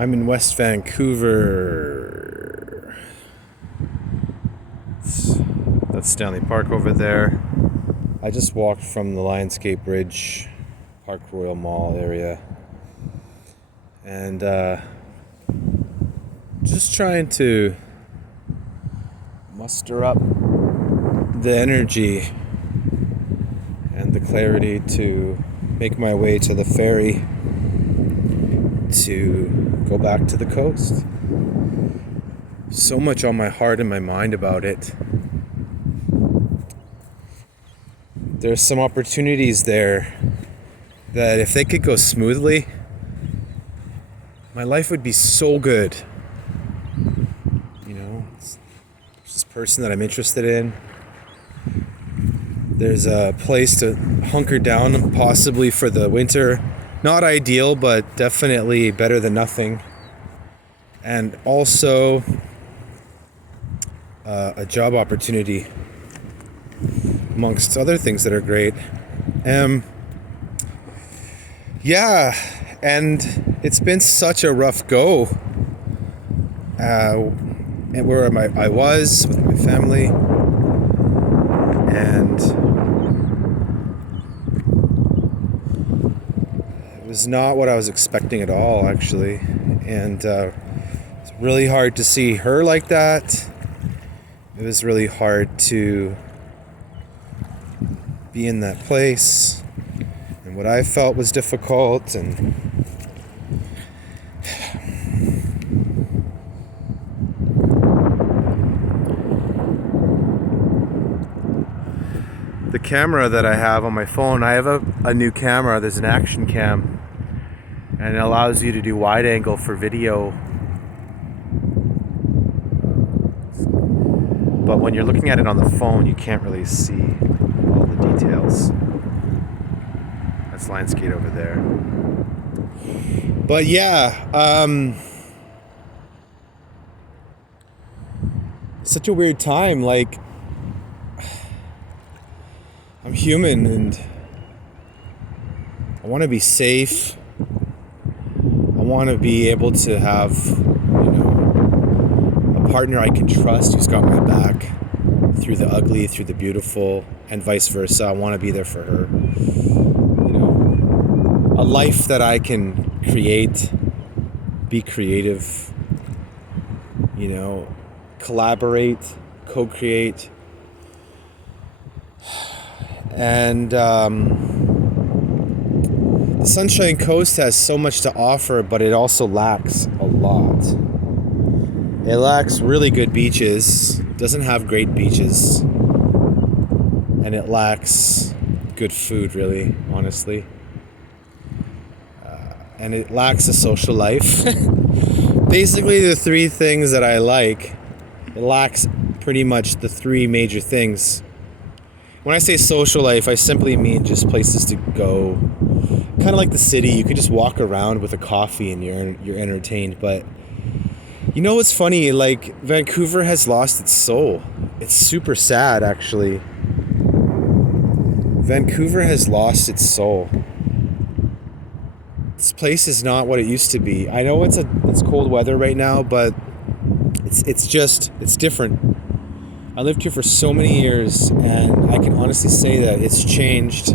I'm in West Vancouver. That's Stanley Park over there. I just walked from the Lionsgate Bridge, Park Royal Mall area. And just trying to muster up the energy and the clarity to make my way to the ferry to go back to the coast. So much on my heart and my mind about it. There's some opportunities there that if they could go smoothly, my life would be so good. You know, there's this person that I'm interested in. There's a place to hunker down possibly for the winter. Not ideal, but definitely better than nothing. And also a job opportunity amongst other things that are great. Yeah, and it's been such a rough go. And where I was with my family, and it was not what I was expecting at all, actually. And it's really hard to see her like that. It was really hard to be in that place, and what I felt was difficult. And the camera that I have on my phone, I have a new camera. There's an action cam, and it allows you to do wide angle for video. But when you're looking at it on the phone, you can't really see all the details. That's Lionsgate over there. But yeah, such a weird time. Like, I'm human and I want to be safe. I want to be able to have, a partner I can trust who's got my back through the ugly, through the beautiful, and vice versa. I want to be there for her. A life that I can create, be creative, collaborate, co-create. And the Sunshine Coast has so much to offer, but it also lacks a lot. It lacks really good beaches, doesn't have great beaches, and it lacks good food, really, honestly. And it lacks a social life. Basically, the three things that I like, it lacks pretty much the three major things. When I say social life, I simply mean just places to go. Kind of like the city, you could just walk around with a coffee and you're entertained. But you know what's funny? Like, Vancouver has lost its soul. It's super sad, actually. Vancouver has lost its soul. This place is not what it used to be. I know it's cold weather right now, but it's different. I lived here for so many years, and I can honestly say that it's changed.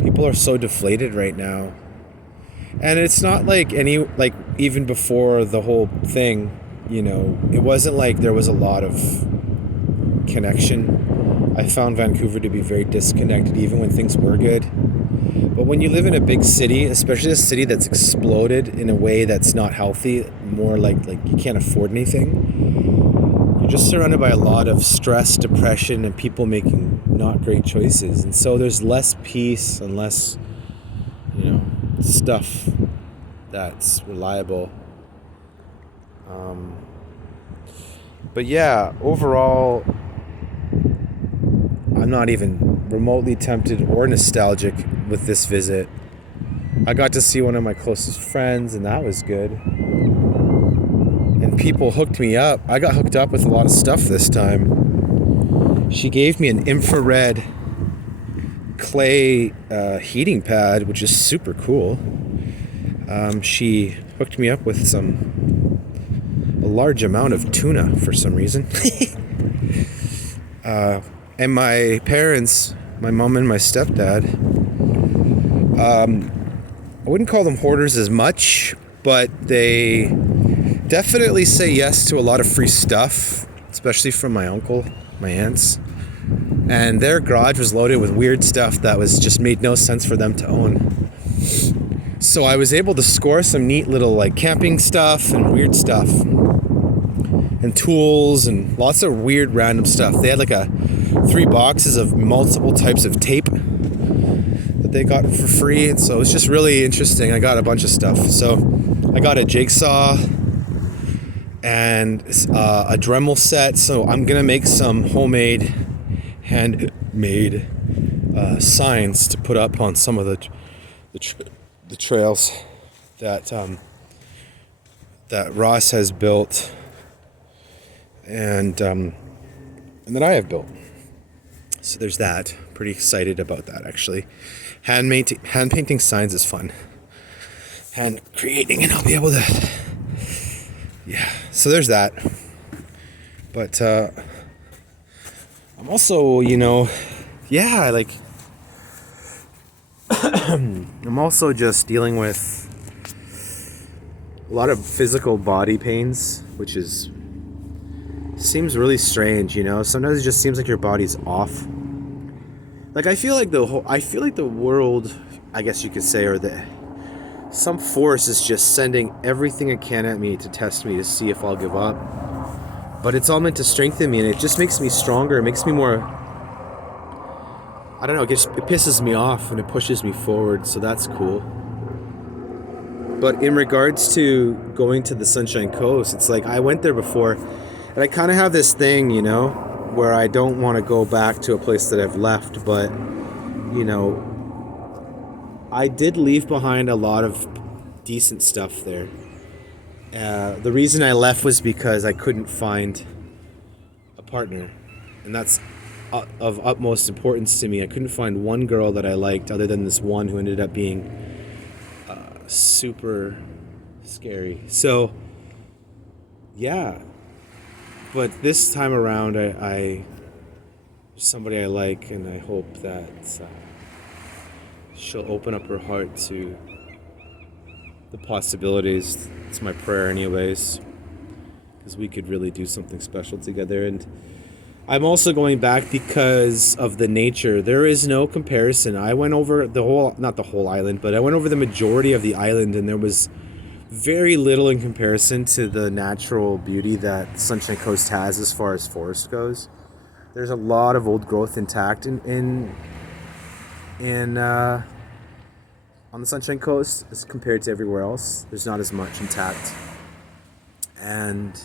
People are so deflated right now. And it's not like even before the whole thing, it wasn't like there was a lot of connection. I found Vancouver to be very disconnected even when things were good. But when you live in a big city, especially a city that's exploded in a way that's not healthy, more like you can't afford anything, you're just surrounded by a lot of stress, depression, and people making not great choices. And so there's less peace and less, stuff that's reliable. But yeah, overall, I'm not even remotely tempted or nostalgic with this visit. I got to see one of my closest friends, and that was good. And people hooked me up. I got hooked up with a lot of stuff this time. She gave me an infrared clay heating pad, which is super cool. She hooked me up with a large amount of tuna for some reason. And my parents, my mom and my stepdad, I wouldn't call them hoarders as much, but they definitely say yes to a lot of free stuff, especially from my uncle, my aunts. And their garage was loaded with weird stuff that was just made no sense for them to own. So I was able to score some neat little like camping stuff and weird stuff and tools and lots of weird random stuff. They had like 3 boxes of multiple types of tape that they got for free, and so it was just really interesting. I got a bunch of stuff. So I got a jigsaw and a Dremel set. So I'm gonna make some handmade signs to put up on some of the trails that that Ross has built and that I have built. So there's that. Pretty excited about that, actually. Hand painting signs is fun. Hand creating, and I'll be able to. Yeah. So there's that. But I'm also, I'm also just dealing with a lot of physical body pains, which seems really strange, Sometimes it just seems like your body's off. Like I feel like the world, I guess you could say, or some force is just sending everything it can at me to test me to see if I'll give up. But it's all meant to strengthen me, and it just makes me stronger. It makes me more, I don't know, it pisses me off and it pushes me forward, so that's cool. But in regards to going to the Sunshine Coast, it's like I went there before, and I kind of have this thing, where I don't want to go back to a place that I've left, but, I did leave behind a lot of decent stuff there. The reason I left was because I couldn't find a partner, and that's of utmost importance to me. I couldn't find one girl that I liked other than this one who ended up being super scary. So, yeah. But this time around, I somebody I like, and I hope that she'll open up her heart to the possibilities. It's my prayer anyways, because we could really do something special together. And I'm also going back because of the nature. There is no comparison. I went over not the whole island, but I went over the majority of the island, and there was very little in comparison to the natural beauty that Sunshine Coast has as far as forest goes. There's a lot of old growth intact in on the Sunshine Coast as compared to everywhere else. There's not as much intact. And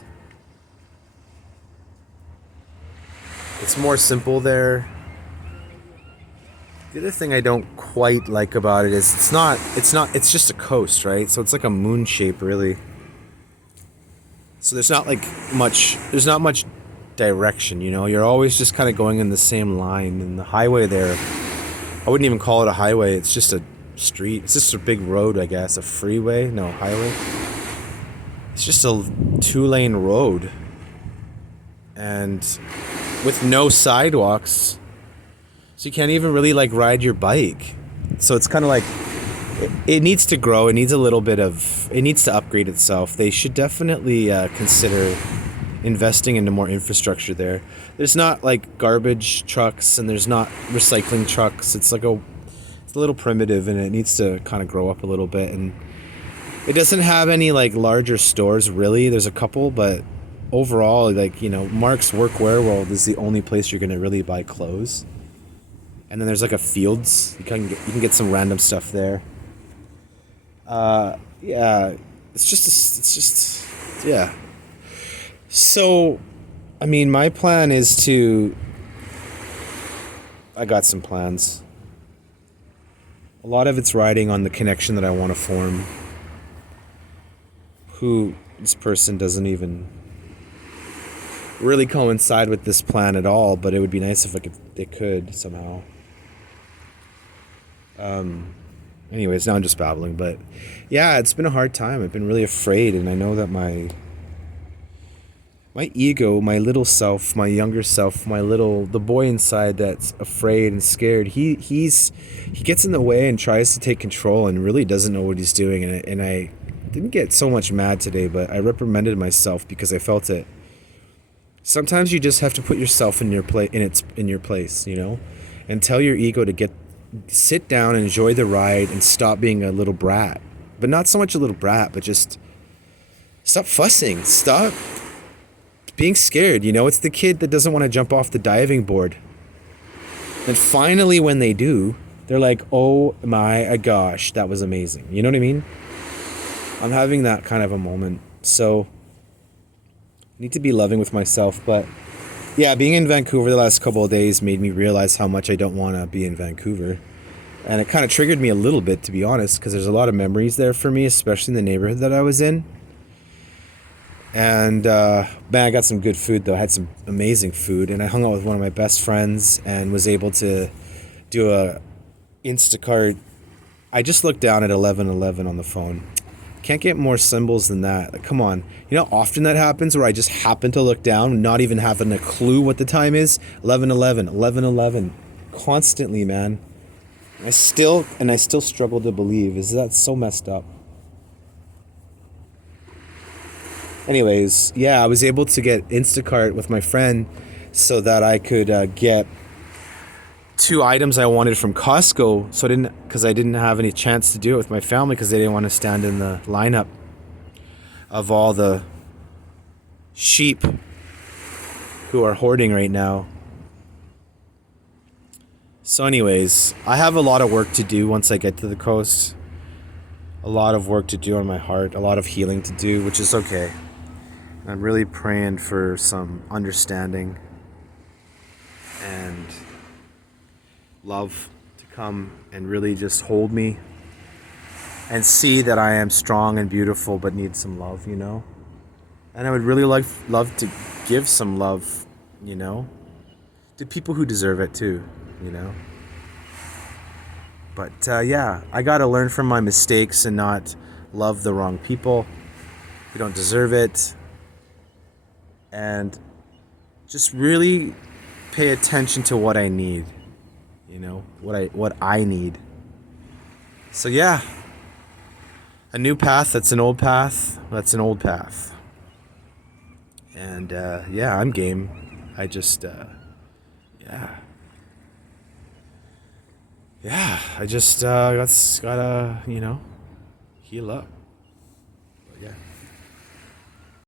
it's more simple there. The other thing I don't quite like about it is it's just a coast, right? So it's like a moon shape, really. So there's not much direction, You're always just kind of going in the same line. And the highway there, I wouldn't even call it a highway. It's just a street. It's just a big road, I guess. A freeway? No, highway. It's just a 2-lane road. And with no sidewalks. So you can't even really ride your bike. So it's kind of like it needs to grow. It needs it needs to upgrade itself. They should definitely consider investing into more infrastructure there. There's not garbage trucks, and there's not recycling trucks. It's it's a little primitive, and it needs to kind of grow up a little bit. And it doesn't have any larger stores really. There's a couple, but overall, Mark's Workwear World is the only place you're gonna really buy clothes. And then there's a Fields. You can get some random stuff there. Yeah, it's just yeah. So, I mean, my plan is I got some plans. A lot of it's riding on the connection that I want to form. Who this person doesn't even really coincide with this plan at all, but it would be nice if it could somehow. And Anyways, now I'm just babbling, but yeah, it's been a hard time. I've been really afraid, and I know that my ego, my little self, my younger self, the boy inside that's afraid and scared, he gets in the way and tries to take control and really doesn't know what he's doing. And I didn't get so much mad today, but I reprimanded myself because I felt it. Sometimes you just have to put yourself in your place, and tell your ego to sit down and enjoy the ride and stop being a little brat. But not so much a little brat, but just stop fussing. Stop being scared. It's the kid that doesn't want to jump off the diving board. And finally, when they do, they're like, oh my gosh, that was amazing. You know what I mean? I'm having that kind of a moment. So I need to be loving with myself. But yeah, being in Vancouver the last couple of days made me realize how much I don't want to be in Vancouver. And it kind of triggered me a little bit, to be honest, because there's a lot of memories there for me, especially in the neighborhood that I was in. And man, I got some good food though. I had some amazing food, and I hung out with one of my best friends and was able to do a Instacart. I just looked down at 1111 on the phone. Can't get more symbols than that. Like, come on. You know how often that happens where I just happen to look down, not even having a clue what the time is? 1111, 1111. Constantly, man. I still struggle to believe. Is that so messed up? Anyways, yeah, I was able to get Instacart with my friend so that I could get 2 items I wanted from Costco. So because I didn't have any chance to do it with my family because they didn't want to stand in the lineup of all the sheep who are hoarding right now. So anyways, I have a lot of work to do once I get to the coast. A lot of work to do on my heart, a lot of healing to do, which is okay. I'm really praying for some understanding and love to come and really just hold me and see that I am strong and beautiful but need some love, And I would really love to give some love, to people who deserve it too, But yeah, I gotta learn from my mistakes and not love the wrong people who don't deserve it. And just really pay attention to what I need, what I need. So yeah, a new path that's an old path, that's an old path. And yeah, I'm game. I just I just gotta heal up. But yeah.